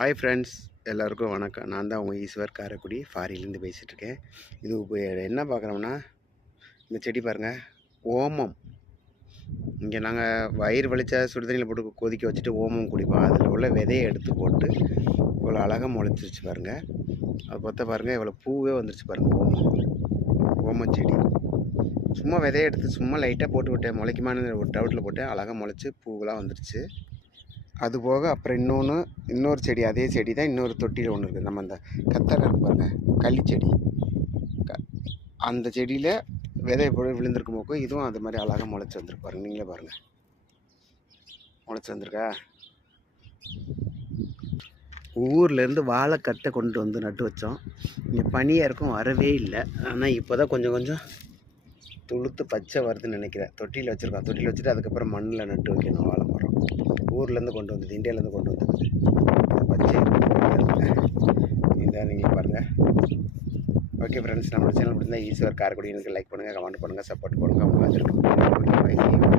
Hi friends, எல்லோருக்கும் வணக்கம். நான் தான் உங்கள் ஈஸ்வர் காரைக்குடி ஃபாரின்லேருந்து பேசிகிட்ருக்கேன். இது இப்போ என்ன பார்க்குறோம்னா, இந்த செடி பாருங்கள், ஓமம். இங்கே நாங்கள் வயிறு வலிச்சா சுடுதண்ணியில் போட்டு கொதிக்க வச்சுட்டு ஓமம் குடிப்போம். அதில் உள்ள விதையை எடுத்து போட்டு இவ்வளோ அழகாக முளைச்சிருச்சு பாருங்கள். அது பார்த்தா பாருங்கள், இவ்வளோ பூவே வந்துருச்சு பாருங்கள். ஓமம் செடி சும்மா விதையை எடுத்து சும்மா லைட்டாக போட்டு விட்டேன், முளைக்குமான்னு ஒரு டவுட்டில் போட்டேன். அழகாக முளைச்சி பூவெலாம் வந்துருச்சு. அதுபோக அப்புறம் இன்னொரு செடி, அதே செடி தான் இன்னொரு தொட்டியில் ஒன்று இருக்குது. நம்ம அந்த கத்தரை இருக்கு பாருங்கள், கள்ளிச்செடி, அந்த செடியில் விதை விழுந்திருக்கும் போக்கு இதுவும் அது மாதிரி அழகாக முளைச்சி வந்துருக்கு பாருங்கள். நீங்களே பாருங்கள், முளைச்சி வந்திருக்கா. ஊர்லேருந்து வாழைக்கட்டை கொண்டு வந்து நட்டு வச்சோம். இங்கே பனியாக இருக்கும், வரவே இல்லை. ஆனால் இப்போ தான் கொஞ்சம் கொஞ்சம் துளுத்து பச்சை வருதுன்னு நினைக்கிறேன். தொட்டியில் வச்சுருக்கோம். தொட்டியில் வச்சுட்டு அதுக்கப்புறம் மண்ணில் நட்டு வைக்கணும். வாழை மரம் ஊர்லேருந்து கொண்டு வந்தது, இந்தியாவிலேருந்து கொண்டு வந்தது. பச்சை இதான் நீங்கள் பாருங்கள். ஓகே ஃப்ரெண்ட்ஸ், நம்மளோட சேனல் பிடிச்சிருந்தா ஈஸ்வர் காரைக்குடி எனக்கு லைக் பண்ணுங்கள், கமெண்ட் பண்ணுங்கள், சப்போர்ட் பண்ணுங்கள். அவங்க வந்துருக்கு.